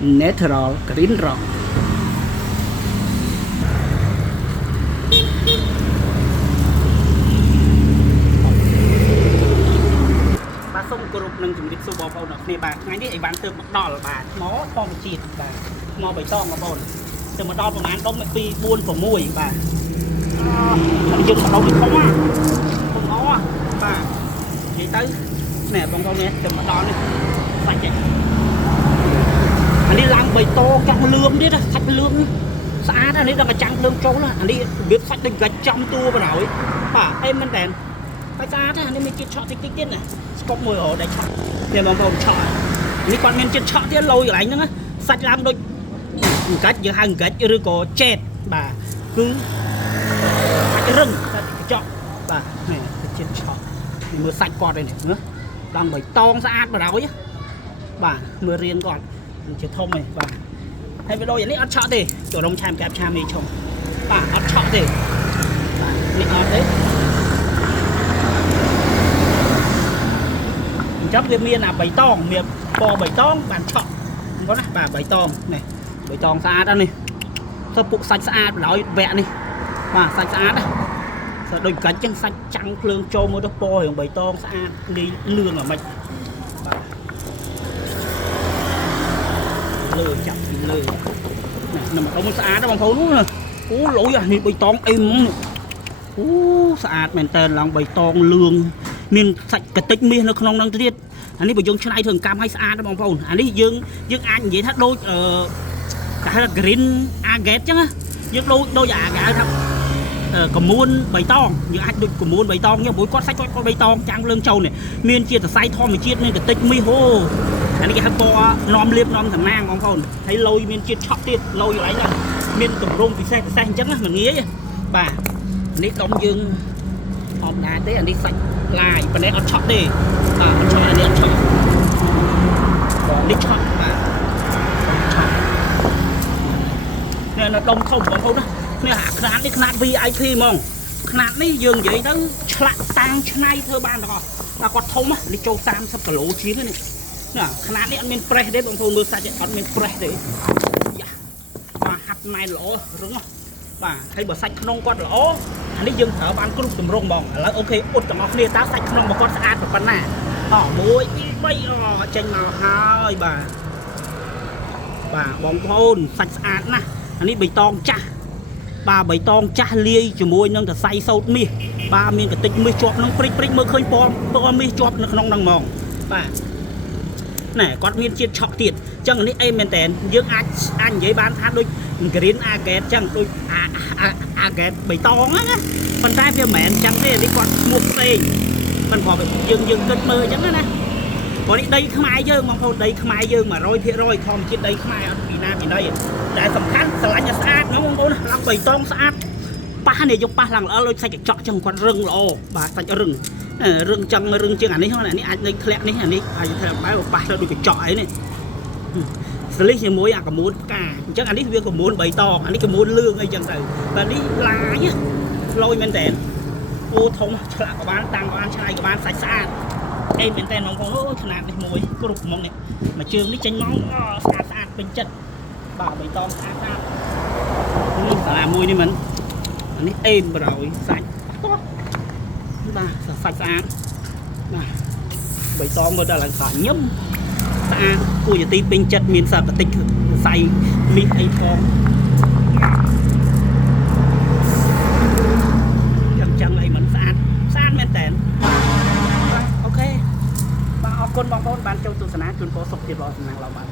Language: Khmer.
Natural Green Rock បាទសូមគោរពនឹងជំរាបសួរបងប្អូនអរគ្នាបាទថ្ងៃនេះអីវ៉ាន់ទើបមកដល់បាទថ្មធម្មជាតិបាទថ្មបៃតងបងប្អូនទើបមកដល់ប្រហែលដុំ2 4 6បាទយើងបដោនេះធំណាធំអស់បាទនិយាយទៅណែបងប្អូននេះទើបមកដល់នេះសាច់អានេះឡើងបៃតងកាក់លឿងទៀតសាច់លឿងស្អាតអានេះដល់កញ្ចាំងលឿងចូលអានេះរបៀបសាច់ដូចកាច់ចំតួបណ្ដោយបាទអេមែនតើបាយស្អាតអានេះមានជាតិឆក់តិចទៀតណាស្កប់មួយរដែលឆក់នេះបងប្អូនឆក់នេះគាត់មានជាតិឆក់ទៀតលយកន្លែងហ្នឹងសាច់ឡើងដូចអង្កាច់យើងហៅអង្កាច់ឬក៏ចេតបាទគឺសាច់រឹងសាច់កញ្ចក់បាទនេះជាតិឆក់នេះមើលសាច់គាត់ឯនេះណាដល់បៃតងស្អាតបណ្ដោយបាទមើលរៀងគាត់ជាធំឯងបាទហើយវីដេអូនេះអត់ឆក់ទេចូលរំឆាមកាប់ឆាមនេះឆុងបាទអត់ឆក់ទេបាទនេះអត់ទេចាប់វាមានអាបៃតងមានពណ៌បៃតងបានឆក់បងណាបាទបៃតងនេះបៃតងស្អាតហ្នឹងនេះទៅពុកសាច់ស្អាតបណ្ដោយវែកនេះបាទសាច់ស្អាតណាស្អាតដូចកាច់ចឹងសាច់ចាំងភ្លើងចូលមើលទៅពណ៌រឿងបៃតងស្អាតនេះលឿងអាម៉េចបាទលើចាប់ពីលើនេះមកទៅស្អាតបងប្អូនណាអូលុយអានេះបៃតងអីហ្មងអូស្អាតមែនតើឡើងបៃតងលឿងមានសាច់កតិចមាសនៅក្នុងហ្នឹងទៀតអានេះបើយើងឆ្នៃធ្វើកម្មឲ្យស្អាតបងប្អូនអានេះយើងអាចនិយាយថាដូចគេហៅថា green agate ចឹងយើងដូចអាគេហៅថាកមួនបៃតងយើងអាចដូចកមួនបៃតងហ្នឹងព្រោះគាត់សាច់គាត់បៃតងចាំងភ្លើងចូលនេះមានជាសរសៃធម្មជាតិមានកតិចមាសហូអានេះគេហៅពណ៌នាំលៀបនាំតំណាងបងប្អូនហើយលយមានជាតិឆក់ទៀតលយឡើងហ្នឹងមានទម្រង់ពិសេសអញ្ចឹងណាមិនងាយបាទនេះដុំយើងអត់ណាទេអានេះសាច់ឡាយប៉ុន្តែអត់ឆក់ទេបាទអត់ឆក់អានេះអត់ឆក់បងនេះឆក់បាទឆក់នេះនៅដុំធំបងប្អូនណានេះអាខ្នាតនេះខ្នាត VIP ហ្មងខ្នាតនេះយើងនិយាយទៅឆ្លាក់តាំងឆ្នៃធ្វើបានទាំងអស់តែគាត់ធំនេះចូល30គីឡូជាងនេះណាខ្នាតនេះអត់មានប្រេះទេបងប្អូនមើលសាច់អត់មានប្រេះទេយ៉ាបាទហាត់ណែនល្អរឹងបាទហើយបើសាច់ក្នុងគាត់ល្អអានេះយើងប្រើបានគ្រប់ទម្រង់ហ្មងឥឡូវអូខេអ៊ុតទាំងអស់គ្នាតើសាច់ក្នុងរបស់គាត់ស្អាតប៉ុណ្ណា1 2 3ចេញមកហើយបាទបងប្អូនសាច់ស្អាតណាស់អានេះបៃតងចាស់បាទបៃតងចាស់លាយជាមួយនឹងសរសៃសូត្រមាសបាទមានកតិចមាសជាប់ក្នុងព្រិចមើលឃើញពណ៌មាសជាប់នៅក្នុងហ្នឹងហ្មងបាទណែគាត់មានជាតិឆក់ទៀតអញ្ចឹងនេះអីមែនតើយើងអាចនិយាយបានថាដូច green agate ចឹងដូច agate បៃតងណាប៉ុន្តែវាមិនមែនចឹងទេនេះគាត់ឈ្មោះផ្សេងមិនព្រោះយើងគិតមើលអញ្ចឹងណាព្រោះនេះដីខ្មែរយើងបងប្អូនដីខ្មែរយើង 100% ធម្មជាតិដីខ្មែរអត់ពីណាពីណីតែសំខាន់ស្រឡាញ់ឲ្យស្អាតណាបងប្អូនឡើងបៃតងស្អាតប៉ះនេះយកប៉ះឡើងល្អដូចសាច់កញ្ចក់ចឹងគាត់រឹងល្អបាទសាច់រឹងចឹងរឹងជាងអានេះហ្នឹងអានេះអាចនៅធ្លាក់នេះអានេះអាចធ្វើបែបប៉ះទៅដូចកញ្ចក់អីនេះស្លីសជាមួយអាកមួនផ្កាអញ្ចឹងអានេះវាកមួនបៃតងអានេះកមួនលឿងអីចឹងទៅតែនេះឡាយលយមែនតើអូធំឆ្លាក់ក៏បានតាំងក៏បានឆ្នៃក៏បានសាច់ស្អាតអីមែនតើបងប្អូនអូឆ្លាតនេះមួយគ្រប់ហ្មងនេះមួយជើងនេះចេញមកស្អាតពេញចិត្តបាទបៃតងស្អាតនេះសាលាមួយនេះមិនអានេះអេមបរយសាច់បាទសាច់ស្អាតបាទបៃតងមើលដល់ឡើងស្ញឹមស្អាតគួរជាទីពេញចិត្តមានសារកតិចសៃមាសអីផងចឹងអីមិនស្អាតមែនតើអូខេបាទអរគុណបងប្អូនបានចូលទស្សនាជូនពរសុខភាពល្អសំណាងល្អបាទ